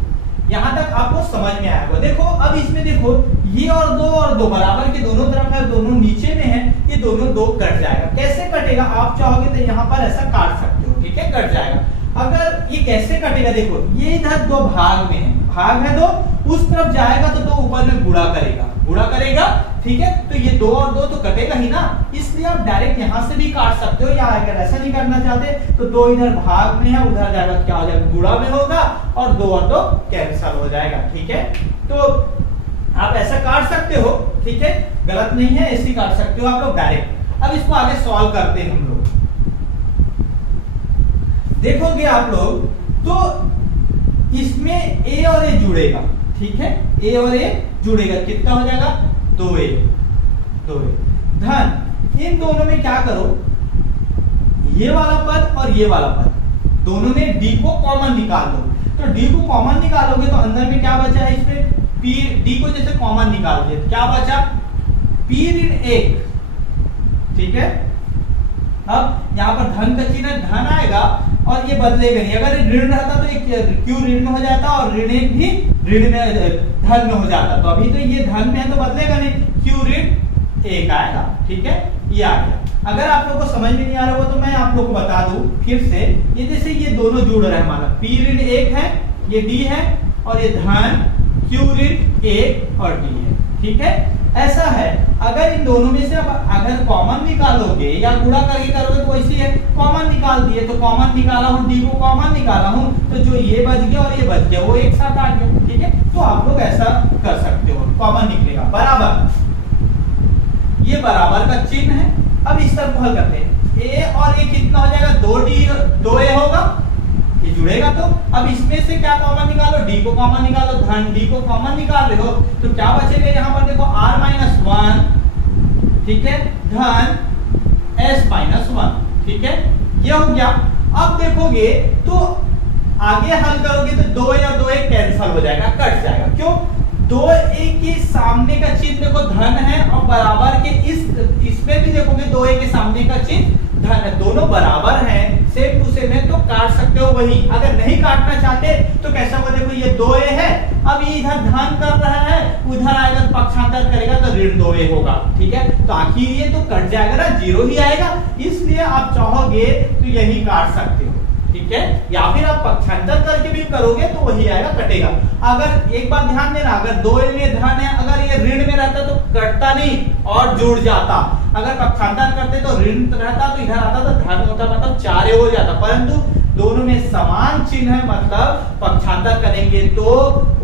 यहां तक आपको समझ में आएगा। देखो अब इसमें देखो ये और दो बराबर के दोनों तरफ है, दोनों नीचे में है, ये दोनों दो कट जाएगा। कैसे कटेगा, आप चाहोगे तो यहाँ पर ऐसा काट सकते हो, ठीक है, कट जाएगा। अगर ये कैसे कटेगा, देखो ये इधर दो भाग में है, भाग है दो, उस तरफ जाएगा तो दो ऊपर में गुणा करेगा, ठीक है, तो ये दो और दो तो कटेगा ही ना, इसलिए आप डायरेक्ट यहां से भी काट सकते हो, या अगर ऐसा नहीं करना चाहते तो दो इधर भाग में है, उधर जाएगा तो क्या हो जाएगा, गुणा में होगा और दो कैंसिल हो जाएगा, ठीक है। तो आप ऐसा काट सकते हो, ठीक है, गलत नहीं है, ऐसे काट सकते हो आप लोग डायरेक्ट। अब इसको आगे सॉल्व करते हैं हम लोग। देखोगे आप लोग तो इसमें a और a जुड़ेगा, ठीक है, a और a जुड़ेगा, कितना हो जाएगा, 2a धन इन दोनों में क्या करो, ये वाला पद और ये वाला पद, दोनों में d को कॉमन निकाल लो। तो d को कॉमन निकालोगे तो अंदर में क्या बचा है, इसमें p, d को जैसे कॉमन निकाल दिए, क्या बचा, p ऋण 1, ठीक है। अब यहाँ पर धन का चिन्ह धन आएगा और ये बदलेगा नहीं, अगर ऋण रहता तो एक क्यू ऋण में हो जाता और ऋण एक भी ऋण में धन में हो जाता, तो अभी तो ये धन में है तो बदलेगा नहीं, क्यू ऋण 1 आएगा, ठीक है, ये आ गया। अगर आप लोगों को समझ में नहीं आ रहा हो तो मैं आप लोग को बता दूं फिर से, ये जैसे ये दोनों जुड़ रहे हैं, हमारा p ऋण 1 है, ये d है, और ये धन q ऋण 1 और d है, ठीक है। ऐसा है, अगर इन दोनों में से अगर कॉमन निकालोगे या गुणा करके करोगे तो ऐसी है, कॉमन निकाल दिए तो कॉमन निकाला हूं, d को कॉमन निकाला हूं तो जो ये बच गया और ये बच गया वो एक साथ आ गया, ठीक है। तो आप लोग ऐसा कर सकते हो, कॉमन निकलेगा, बराबर, ये बराबर का चिन्ह है। अब इस तरफ हल करते हैं, a और a कितना हो जाएगा, 2a होगा, ये जुड़ेगा। तो अब इसमें से क्या कॉमन निकालो, d को कॉमन निकालो, धन d को कॉमन निकाल रहे हो तो क्या बचेगा, यहाँ पर देखो r माइनस 1, ठीक है, धन s माइनस 1, ठीक है, ये हो गया। अब देखोगे तो आगे हल करोगे तो 2a और 2a कैंसिल हो जाएगा, कट जाएगा, क्यों, 2a के सामने का चिन्ह देखो धन है और बराबर के इसमें भी देखोगे 2a के सामने का चिन्ह धन है, दोनों बराबर हैं, सेम टू सेम है, तो काट सकते हो वही। अगर नहीं काटना चाहते तो कैसा होगा, देखो ये 2a है, अब ये इधर धन कर रहा है, उधर आएगा पक्षांतर करेगा तो ऋण 2a होगा, ठीक है, तो आखिर ये तो कट जाएगा ना, जीरो ही आएगा, इसलिए आप चाहोगे तो यही काट सकते हो, ठीक है, या फिर आप पक्षांतर करके भी करोगे तो वही आएगा, कटेगा। अगर एक बात ध्यान देना, अगर 2a में धन है, अगर ये ऋण में रहता तो कटता नहीं और जुड़ जाता, अगर पक्षांतर करते तो ऋण रहता तो इधर आता तो धन होता, मतलब 4a हो जाता, परंतु दोनों में समान चिन्ह है, मतलब पक्षांतर करेंगे तो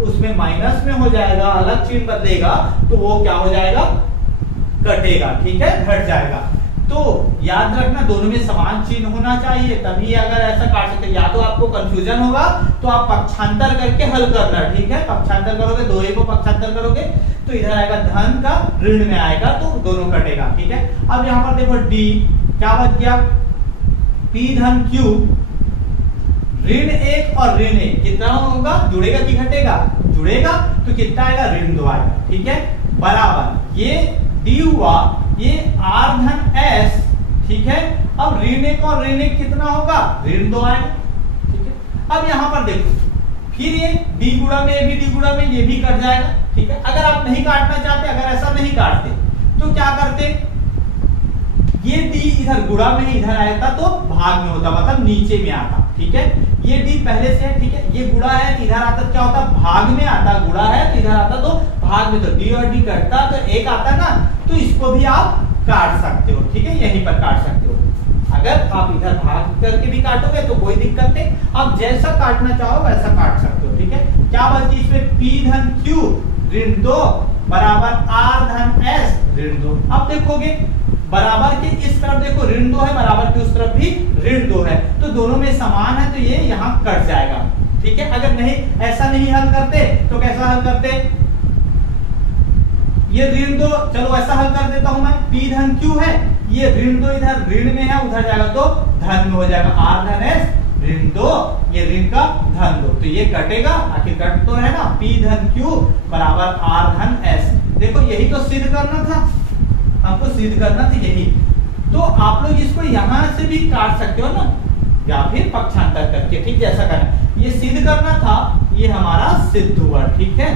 उसमें माइनस में हो जाएगा, अलग चिन्ह बदलेगा तो वो क्या हो जाएगा, कटेगा, ठीक है, घट जाएगा। तो याद रखना दोनों में समान चिन्ह होना चाहिए, तभी अगर ऐसा काट सकते। या तो आपको कंफ्यूजन होगा तो आप पक्षांतर करके हल करना, ठीक है, पक्षांतर करोगे, 2a को पक्षांतर करोगे तो इधर आएगा धन का ऋण में आएगा तो दोनों कटेगा, ठीक है। अब यहाँ पर देखो d क्या बच गया, p धन q ऋण 1 और ऋण 1 कितना होगा, जुड़ेगा कि घटेगा, जुड़ेगा, तो कितना आएगा, ऋण 2 आएगा, ठीक है, बराबर ये d हुआ, ये r धन s, ठीक है। अब ऋण 1 और ऋण 1 कितना होगा, ऋण 2 आएगा, ठीक है। अब यहाँ पर देखो फिर ये d गुणा में, ये भी d गुणा में, ये भी कट जाएगा, ठीक है। अगर आप नहीं काटना चाहते, अगर ऐसा नहीं काटते तो क्या करते, ये d इधर गुणा में इधर आया तो भाग में होता, मतलब नीचे में आता, ठीक है, ये d पहले से है, ठीक है, ये गुणा है तो इधर आता क्या होता, भाग में आता, गुणा है तो इधर आता तो भाग में, तो d और d कटता तो एक आता ना, तो इसको भी आप काट सकते हो, ठीक है, यहीं पर काट सकते हो। अगर आप इधर भाग करके भी काटोगे तो कोई दिक्कत नहीं, आप जैसा काटना चाहो वैसा काट सकते हो, ठीक है। क्या बची इसमें, p धन q ऋण 2 बराबर r धन s ऋण 2। अब देखोगे बराबर के इस तरफ देखो ऋण 2 है, बराबर के उस तरफ भी ऋण 2 है, तो दोनों में समान है तो ये यहाँ कट जाएगा, ठीक है। अगर नहीं ऐसा नहीं हल करते तो कैसा हल करते, ये ऋण 2, चलो ऐसा हल कर देता हूं मैं, p धन q है, ये ऋण 2 इधर ऋण में है, उधर जाएगा तो धन में हो जाएगा, r धन s ऋण 2, ये ऋण का धन 2, तो ये कटेगा, आखिर कट तो है ना, p धन q बराबर r धन s देखो यही तो सिद्ध करना था, हमको सिद्ध करना था यही। तो आप लोग इसको यहां से भी काट सकते हो ना, या फिर पक्षांतर करके, ठीक, जैसा करना, ये सिद्ध करना था, ये हमारा सिद्ध हुआ, ठीक है।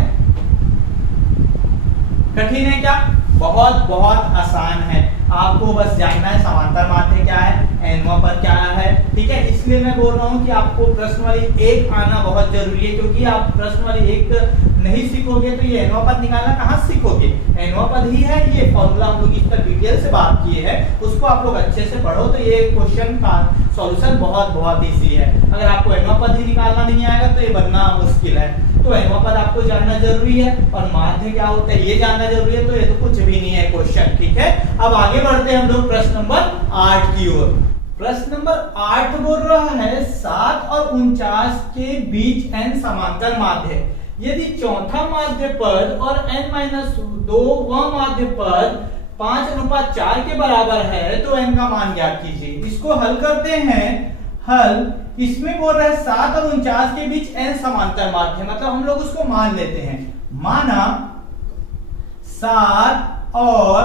कठिन है क्या? बहुत बहुत आसान है, आपको बस जानना है समांतर माध्य क्या है, एनवा पद क्या है, ठीक है। इसलिए मैं बोल रहा हूँ कि आपको प्रश्न वाली एक आना बहुत जरूरी है, क्योंकि आप प्रश्न वाली एक नहीं सीखोगे तो ये एनवा पद निकालना कहाँ सीखोगे। एनवा पद ही है ये फॉर्मूला, हम लोग इस पर डिटेल से बात किए हैं, उसको आप लोग अच्छे से पढ़ो तो ये क्वेश्चन का सॉल्यूशन बहुत बहुत इजी है। अगर आपको एनवा पद ही निकालना नहीं आएगा तो ये बनना मुश्किल है। तो एनवा पद आपको जानना जरूरी है, और माध्य क्या होता है ये जानना जरूरी है, तो ये तो कुछ भी नहीं है क्वेश्चन, ठीक है। अब आगे बढ़ते हैं हम लोग प्रश्न नंबर 8 की ओर। प्रश्न नंबर 8 बोल रहा है 7 और 49 के बीच n समांतर माध्य, यदि चौथा माध्य पद और n-2 वह माध्य पद 5:4 के बराबर है तो n का मान ज्ञात कीजिए। इसको हल करते हैं। हल इसमें बोल रहा है 7 और 49 के बीच n समांतर माध्य, मतलब हम लोग उसको मान लेते हैं। माना 7 और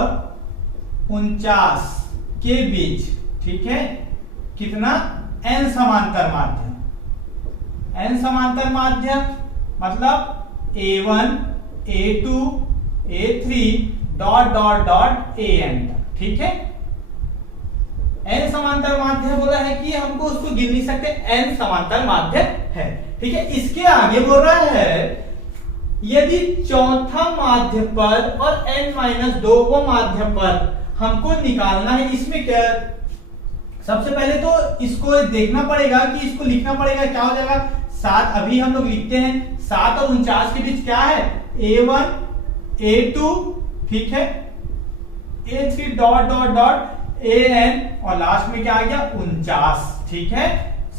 49 के बीच, ठीक है, कितना n समांतर माध्य। n समांतर माध्य मतलब a1 a2 a3 dot dot dot an, ठीक है। n समांतर माध्य बोला है कि हमको उसको गिन नहीं सकते, n समांतर माध्य है, ठीक है। इसके आगे बोल रहा है यदि चौथा माध्य पद और n-2 वो माध्य पद हमको निकालना है। इसमें क्या, सबसे पहले तो इसको देखना पड़ेगा कि इसको लिखना पड़ेगा, क्या हो जाएगा 7, अभी हम लोग लिखते हैं 7 और 49 के बीच क्या है a1 a2, ठीक है, a3 dot dot dot an, और लास्ट में क्या आ गया 49, ठीक है,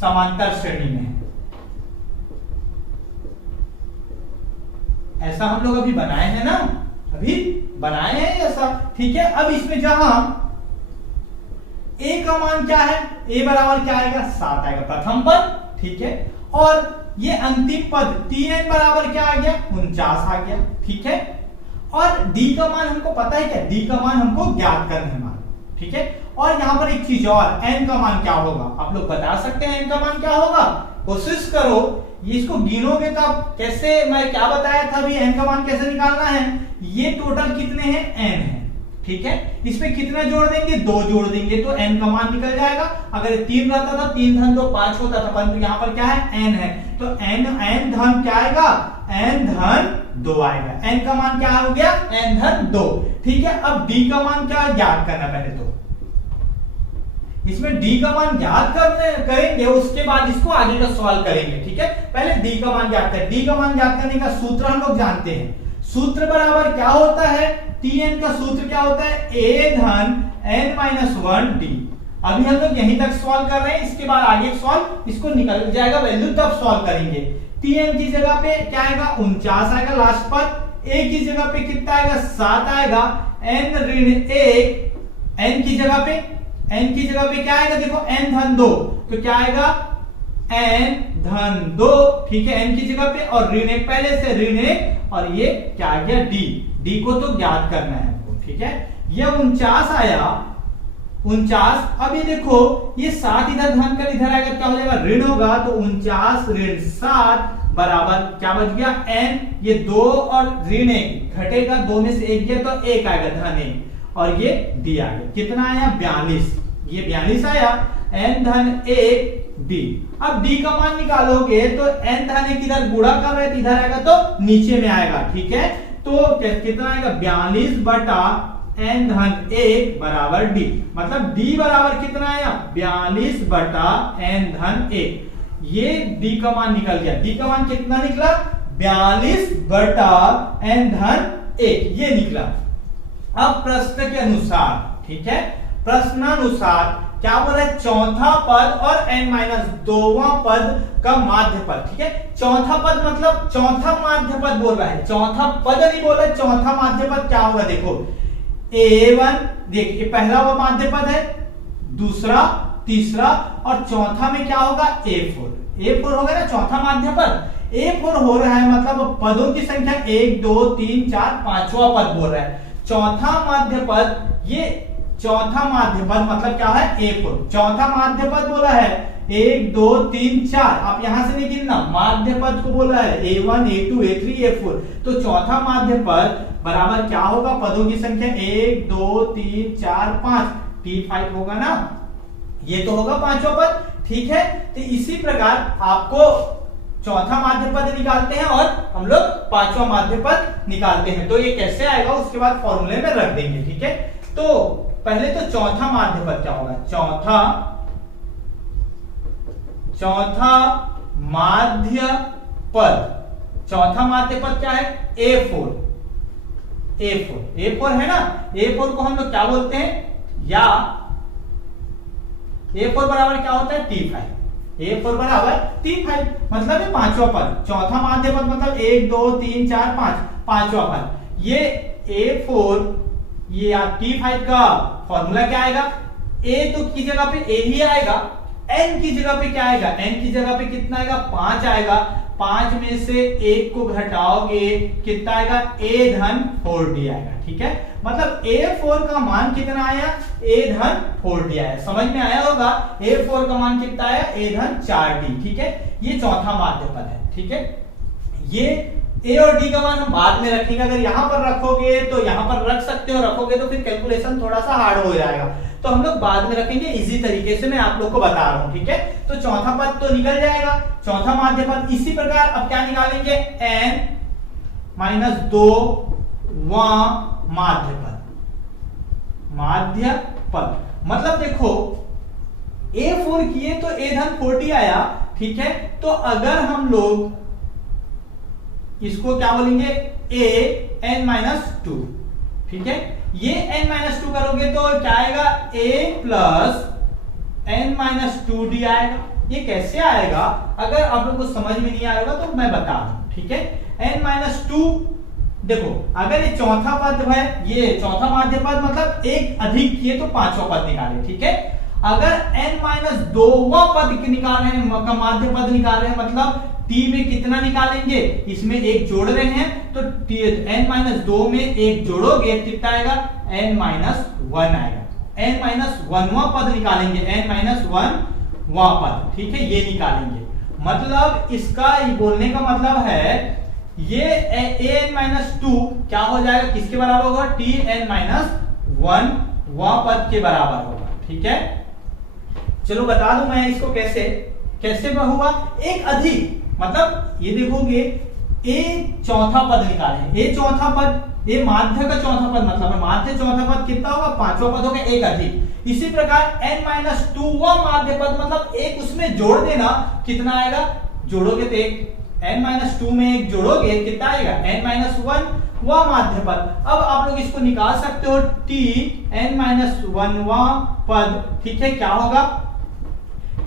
समांतर श्रेणी में। ऐसा हम लोग अभी बनाए हैं ना, अभी बनाए हैं ऐसा, ठीक है। अब इसमें जहां a का मान क्या है, a बराबर क्या आएगा 7 आएगा प्रथम पद, ठीक है, और ये अंतिम पद tn बराबर क्या आ गया 49 आ गया, ठीक है। और d का मान हमको पता है क्या, d का मान हमको ज्ञात करना है मान, ठीक है। और यहां पर एक चीज और, n का मान क्या होगा, आप लोग बता सकते हैं n का मान क्या होगा, कोशिश करो, ये इसको गिनोगे तो आप कैसे, मैं क्या बताया था अभी n का मान कैसे निकालना है। ये टोटल कितने हैं n है, ठीक है, इसमें कितना जोड़ देंगे 2 जोड़ देंगे तो n का मान निकल जाएगा। अगर 3 रहता था 3 धन 2 5 होता था, परंतु यहाँ पर क्या है n है, तो n धन क्या आएगा n धन 2 आएगा। n का मान क्या हो गया n धन 2, ठीक है। अब d का मान क्या ज्ञात करना, पहले तो इसमें d का मान ज्ञात करेंगे, उसके बाद इसको आगे का सवाल करेंगे, ठीक है। पहले d का मान ज्ञात करें। d का मान ज्ञात करने का सूत्र हम लोग जानते हैं, सूत्र बराबर क्या होता है, tn का सूत्र क्या होता है a धन n-1 d। अभी हम लोग यहीं तक सवाल कर रहे हैं, इसके बाद आगे सवाल इसको निकल जाएगा वैल्यू, तब सवाल करेंगे। tn की जगह पे क्या आएगा 49 आएगा लास्ट पर, a की जगह पे कितना आएगा 7 आएगा, n ऋण 1, n की जगह पे क्या आएगा देखो n धन 2, तो क्या आएगा n धन 2, ठीक है, n की जगह पे, और ऋण 1 पहले से ऋण 1, और ये क्या आ गया d को तो ज्ञात करना है हमको, ठीक है। ये 49 आया 49, अब ये देखो ये 7 इधर धन कर इधर आएगा, क्या हो जाएगा ऋण होगा, तो 49 ऋण 7 बराबर क्या बच गया n, ये 2 और ऋण 1 घटेगा, 2 में से 1 गया तो 1 आएगा धन 1, और ये d आ गया, कितना आया 42, ये 42 आया, n धन 1 d। अब d का मान निकालोगे तो n धन 1 इधर गुणा कर रहे थे, इधर आएगा तो नीचे में आएगा, ठीक है। तो कितना आएगा 42 बटा n धन 1 बराबर d, मतलब d बराबर कितना आया 42 बटा n धन 1, ये d का मान निकल गया। d का मान कितना निकला 42 बटा n धन 1, ये निकला। अब प्रश्न के अनुसार, ठीक है, प्रश्नानुसार क्या बोल रहा है चौथा पद और n-2वां पद का माध्य पद, ठीक है। चौथा पद मतलब चौथा माध्य पद बोल रहा है, चौथा पद नहीं बोल रहा है, चौथा माध्य पद क्या होगा देखो a1, देखिए पहला वो माध्य पद है, दूसरा तीसरा, और चौथा में क्या होगा a4 होगा ना चौथा माध्य पद। A4 हो रहा है मतलब पदों की संख्या 1 2 3 4 पांचवा पद बोल रहा है। चौथा माध्य पद, ये चौथा माध्य पद मतलब क्या है A4, चौथा माध्य पद बोला है 1 2 3 4, आप यहां से नहीं गिनना, माध्य पद को बोला है A1 A2 A3 A4, तो चौथा माध्य पद बराबर क्या होगा, पदों की संख्या 1 2 3 4 5, T5 होगा ना, ये तो होगा पांचवा पद। ठीक है, तो इसी प्रकार आपको चौथा माध्य पद निकालते हैं और हम लोग पांचवा माध्य पद निकालते हैं, तो ये कैसे आएगा उसके बाद फॉर्मूले में रख देंगे। ठीक है, तो पहले तो चौथा माध्य पद क्या होगा, चौथा माध्य पद, चौथा माध्य पद क्या है A4 है ना, A4 को हम लोग क्या बोलते हैं, या A4 बराबर क्या होता है T5, A4 बराबर T5 मतलब ये पांचवा पद, चौथा माध्य पद मतलब 1 2 3 4 5, पांचवा पद, ये A4 ये T5 का फॉर्मूला क्या आएगा, A तो की जगह पे A ही आएगा, N की जगह पे क्या आएगा, N की जगह पे कितना आएगा 5 आएगा, 5 में से 1 को घटाओगे कितना आएगा A धन 4D आएगा। ठीक है, मतलब A4 का मान कितना आया, A धन 4D आया, समझ में आया होगा, A4 का मान कितना आया A धन 4D। ठीक है, ये चौथा माध्य पद है। ठीक है, ये A और D का मान हम बाद में रखेंगे, अगर यहां पर रखोगे तो यहां पर रख सकते हो, रखोगे तो फिर कैलकुलेशन थोड़ा सा हार्ड हो जाएगा, तो हम लोग बाद में रखेंगे, इजी तरीके से मैं आप लोग को बता रहा हूं। ठीक है, तो चौथा पद तो निकल जाएगा, चौथा माध्य पद। इसी प्रकार अब क्या निकालेंगे, n-2वां माध्य पद, मतलब देखो A4 किए तो A धन 40 आया। ठीक है, तो अगर हम लोग इसको क्या बोलेंगे A n-2, ठीक है, ये n-2 करोगे तो क्या आएगा A प्लस n-2D आएगा। ये कैसे आएगा, अगर आप लोग को समझ में नहीं आएगा तो मैं बता दूं। ठीक है, n-2 देखो, अगर ये चौथा पद है, ये चौथा माध्य पद मतलब एक अधिक किए तो पांचवा पद निकाले। ठीक है, अगर n-2वां पद निकाल रहे हैं, माध्य पद निकाल रहे हैं, मतलब T में कितना निकालेंगे, इसमें एक जोड़ रहे हैं तो n-2 में एक जोड़ोगे कितना आएगा n-1 आएगा, n-1वां पद निकालेंगे, n-1वां पद। ठीक है, ये निकालेंगे, मतलब इसका बोलने का मतलब है ये an-2 क्या हो जाएगा, किसके बराबर होगा, Tn-1 वां पद के बराबर होगा। ठीक है, चलो बता दूं मैं इसको कैसे हुआ, एक अधिक, मतलब ये देखोगे A चौथा पद निकाले, A चौथा पद, A माध्य का चौथा पद मतलब माध्य चौथा पद कितना होगा, पांचवा पद होगा एक अधिक। इसी प्रकार n-2वां माध्य पद मतलब एक उसमें जोड़ देना, कितना आएगा, जोड़ोगे तो एक n-2 में एक जोड़ोगे कितना आएगा n-1 वां माध्य पद। अब आप लोग इसको निकाल सकते हो Tn-1 वां पद। ठीक है, क्या होगा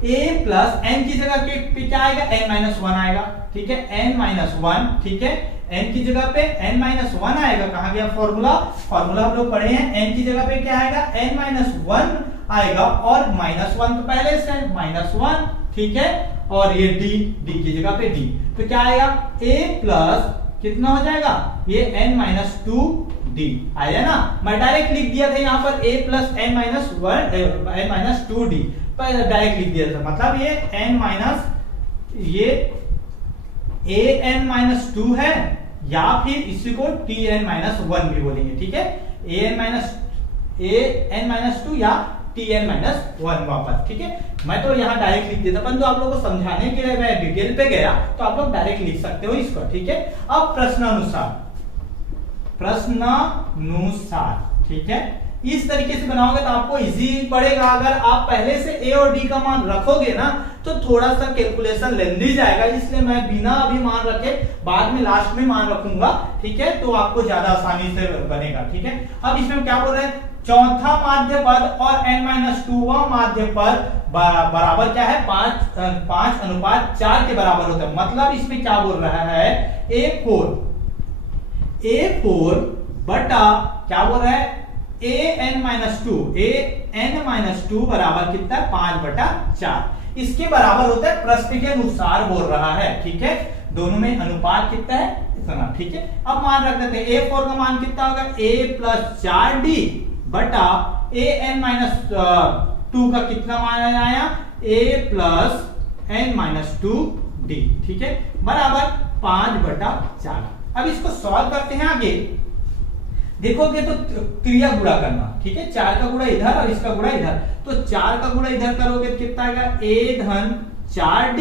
A प्लस n की जगह पे क्या आएगा n-1 आएगा। ठीक है, n-1, ठीक है, n की जगह पे n-1 आएगा, कहां गया फॉर्मूला हम लोग पढ़े हैं, n की जगह पे क्या आएगा n-1 आएगा, और -1 तो पहले से है -1। ठीक है, और ये d की जगह पे d, तो क्या आएगा A प्लस कितना हो जाएगा, ये n-2d आया ना, मैं डायरेक्ट लिख दिया था यहाँ पर A प्लस n-2d, डायरेक्ट लिख दिया था, मतलब ये an-2 है, या फिर इसी को Tn-1 भी बोलेंगे। ठीक है, an-2 या Tn-1 वापस। ठीक है, मैं तो यहाँ डायरेक्ट लिख देता, परंतु आप लोगों को समझाने के लिए मैं डिटेल पे गया, तो आप लोग डायरेक्ट लिख सकते हो इसको। ठीक है, अब प्रश्नानुसार, ठीक है, इस तरीके से बनाओगे तो आपको इजी पड़ेगा। अगर आप पहले से A और D का मान रखोगे ना तो थोड़ा सा कैलकुलेशन लेंदी जाएगा, इसलिए मैं बिना अभी मान रखे बाद में लास्ट में मान रखूंगा। ठीक है, तो आपको ज्यादा आसानी से बनेगा। ठीक है, अब इसमें क्या बोल रहे हैं, चौथा माध्य पद और n-2वां माध्य पद बराबर क्या है, 5:4 के बराबर होता है। मतलब इसमें क्या बोल रहा है, A4 बटा क्या बोल रहा है an-2 बराबर कितना है 5/4, इसके बराबर होता है प्रश्न के अनुसार बोल रहा है। ठीक है, दोनों में अनुपात कितना है, इतना, ठीक है। अब मान रख देते हैं a4 का मान कितना होगा, a प्लस 4d बटा an माइनस 2 का कितना मान आया, a plus n minus 2d, ठीक है, बराबर 5/4। अब इसको सॉल्व करते हैं आगे। देखोगे तो क्रिया गुणा करना, ठीक है, 4 का गुणा इधर और इसका गुणा इधर, तो 4 का गुणा इधर करोगे तो कितना आएगा, a धन 4d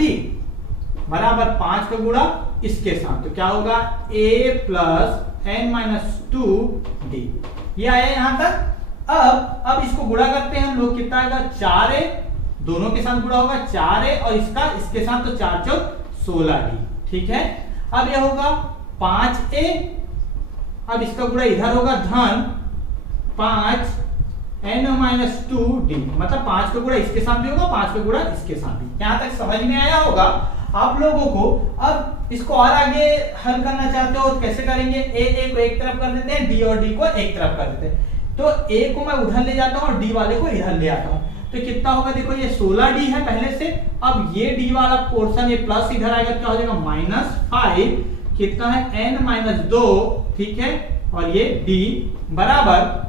बराबर 5 का गुणा इसके साथ, तो क्या होगा a plus n minus 2d, ये आया यहां तक। अब इसको गुणा करते हैं हम लोग, कितना आएगा 4a, दोनों के साथ गुणा होगा 4a और इसका इसके साथ, तो 4 चौक 16d, ठीक है। अब यह होगा 5a, अब इसका गुणा इधर होगा धन 5n माइनस 2d, मतलब 5 का गुणा इसके साथ भी होगा, 5 का गुणा इसके साथ भी। यहां तक समझ में आया होगा आप लोगों को। अब इसको और आगे हल करना चाहते हो तो कैसे करेंगे, a को एक तरफ कर देते हैं, d और d को एक तरफ कर देते हैं, तो a को मैं उधर ले जाता हूं और d वाले को इधर ले आता हूं, तो कितना होगा, देखो ये 16d है पहले से, अब ये d वाला पोर्शन ये प्लस इधर आएगा, क्या हो जाएगा -5, कितना है n माइनस 2, ठीक है, और ये d बराबर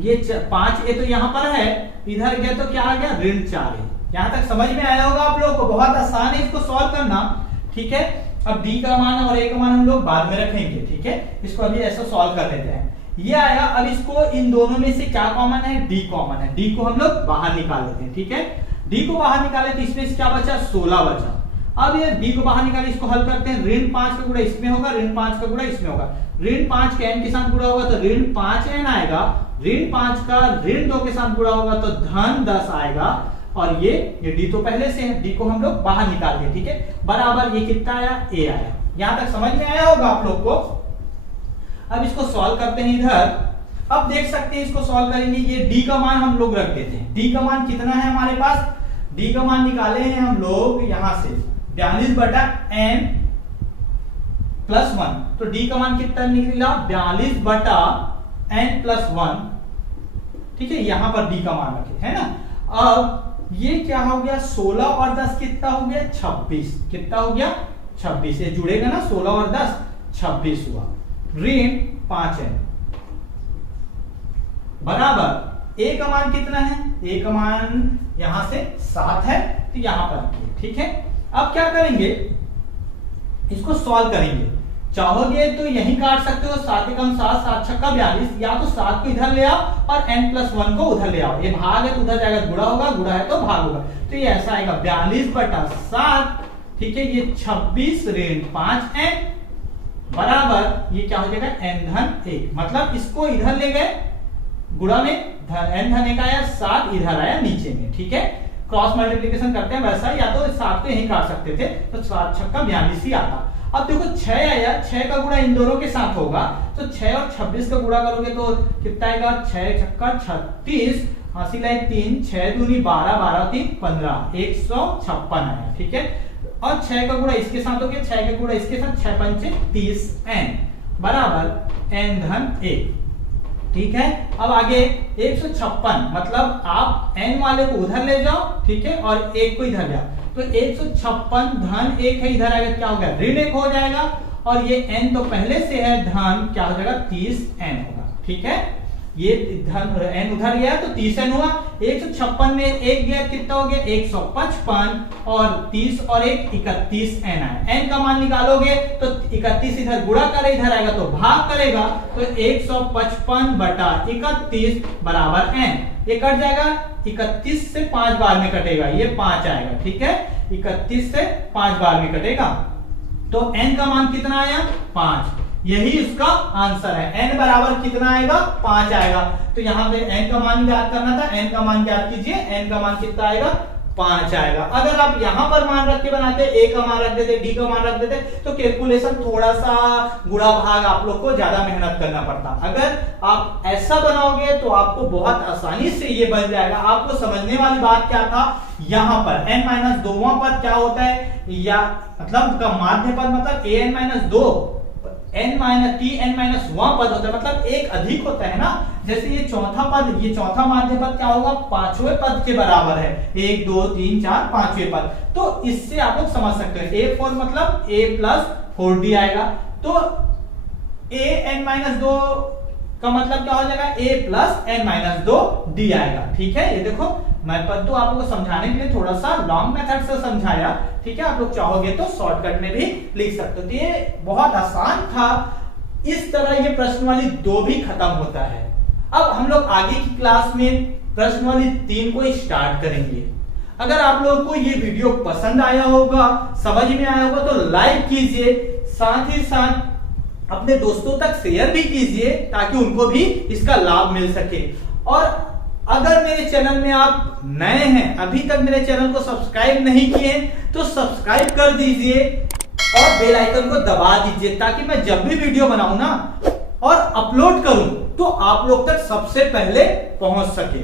ये 5a तो यहां पर है, इधर गया तो क्या आ गया ऋण 4a। यहां तक समझ में आया होगा आप लोगों को, बहुत आसान है इसको सॉल्व करना, ठीक है। अब d का मान और a का मान हम लोग बाद में रखेंगे, ठीक है, इसको अभी ऐसा सॉल्व कर लेते हैं। ये आया, अब इसको इन दोनों में से क्या कॉमन है, d कॉमन है, d को हम लोग बाहर निकाल लेते हैं, ठीक है। d को बाहर निकाले तो इसमें से क्या बचा, 16 बचा। अब ये d को बाहर निकाले, इसको हल करते हैं, ऋण 5 का गुणा इसमें होगा, ऋण 5 का गुणा इसमें होगा, ऋण 5 के n के साथ गुणा होगा तो ऋण 5n आएगा, ऋण 5 का ऋण 2 के साथ गुणा होगा तो धन 10 आएगा, और ये d तो पहले से है, d को हम लोग बाहर निकाल दिए, ठीक है, बराबर ये कितना आया, a आया। यहां तक समझ में आया होगा आप लोग को। अब इसको सॉल्व करते हैं इधर। अब देख सकते हैं इसको सॉल्व करेंगे, ये d का मान हम लोग रख देते हैं, d का मान कितना है हमारे पास, d का मान निकाले हैं हम लोग यहां से 42/n प्लस 1, तो d का मान कितना निकला, 42/n प्लस 1, ठीक है, यहां पर d का मान रखे, है ना। अब ये क्या हो गया, 16 और 10 कितना हो गया, 26, कितना हो गया 26, ये जुड़ेगा ना, 16 और 10 26 हुआ, ऋण 5n बराबर a का मान कितना है, a का मान यहां से 7 है, तो यहां पर रखिए, ठीक है। अब क्या करेंगे, इसको सॉल्व करेंगे, चाहोगे तो यही काट सकते हो, 7 एकम 7, 7 छक्का 42, या तो 7 को इधर ले आओ और n प्लस 1 को उधर ले आओ, ये भाग है तो उधर जाएगा, गुणा होगा, गुणा है तो भाग होगा, तो ये ऐसा आएगा 42/7, ठीक है, ये 26 ऋण 5n बराबर ये क्या हो जाएगा n धन 1, मतलब इसको इधर ले गए, गुणा में n धन 1 आया, 7 इधर आया नीचे में, ठीक है, क्रॉस मल्टीप्लिकेशन करते हैं वैसा, या तो 7 को यही काट सकते थे, तो 7 छक्का 42 ही आता। अब देखो 6 आया, 6 का गुणा इन दोनों के साथ होगा, तो 6 और 26 का गुणा करोगे तो कितना आएगा, 6 छक्का 36, हासिल है 3, 6 दूनी 12, 12 3 15, 156 आया, ठीक है। और 6 का गुणा इसके साथ हो गया, 6 का गुणा इसके साथ, 6 पंचे 30n बराबर n धन 1, ठीक है। अब आगे 156, मतलब आप n वाले को उधर ले जाओ, ठीक है, और 1 को इधर ले आओ, तो 156 धन 1 है, इधर आएगा क्या हो गया, ऋण 1 हो जाएगा, और ये n तो पहले से है, धन क्या हो जाएगा 30n होगा, ठीक है, ये धन n उधर गया तो 30n हुआ, 156 में 1 गया कितना हो गया 155, और 30 और 1 31n आया, n का मान निकालोगे तो 31 इधर गुणा करे, इधर आएगा तो भाग करेगा, तो 155/31 बराबर n, ये कट जाएगा, 31 से 5 बार में कटेगा, ये 5 आएगा, ठीक है, 31 से 5 बार में कटेगा, तो n का मान कितना आया 5, यही उसका आंसर है, n बराबर कितना आएगा 5 आएगा, तो यहाँ पे n का मान ज्ञात करना था, n का मान ज्ञात कीजिए, n का मान कितना आएगा 5 आएगा। अगर आप यहाँ पर मान रख के बनाते, a का मान रख देते, d का मान रख देते, तो कैलकुलेशन थोड़ा सा गुणा भाग आप लोग को ज्यादा मेहनत करना पड़ता। अगर आप ऐसा बनाओगे तो आपको बहुत आसानी से ये बन जाएगा। आपको समझने वाली बात क्या था, यहाँ पर n-2 पर क्या होता है, या मतलब का माध्य पद मतलब an-2 n minus T N minus वह पद होता है, मतलब एक अधिक होता है ना। जैसे ये चौथा पद, ये चौथा माध्य पद क्या होगा, पांचवें पद के बराबर है, 1 2 3 4 पांचवें पद। तो इससे आप लोग समझ सकते हैं a4 मतलब a प्लस 4d आएगा। तो a n माइनस 2 का मतलब क्या हो जाएगा, a plus n minus 2d आएगा। ठीक है, ये देखो मैं पद्दू आप लोगों को समझाने के लिए थोड़ा सा लॉन्ग मेथड से समझाया। ठीक है, आप लोग चाहोगे तो शॉर्टकट में भी लिख सकते हो। तो ये बहुत आसान था। इस तरह ये प्रश्न वाली 2 भी खत्म होता है। अब हम लोग आगे की क्लास में प्रश्न वाली 3 को स्टार्ट करेंगे। अगर आप लोगों को ये वीडियो पसंद आया होगा, समझ में आया होगा, तो लाइक कीजिए, साथ ही साथ अपने दोस्तों तक शेयर भी कीजिए ताकि उनको भी इसका लाभ मिल सके। और अगर मेरे चैनल में आप नए हैं, अभी तक मेरे चैनल को सब्सक्राइब नहीं किए, तो सब्सक्राइब कर दीजिए और बेल आइकन को दबा दीजिए ताकि मैं जब भी वीडियो बनाऊं ना और अपलोड करूं तो आप लोग तक सबसे पहले पहुंच सके।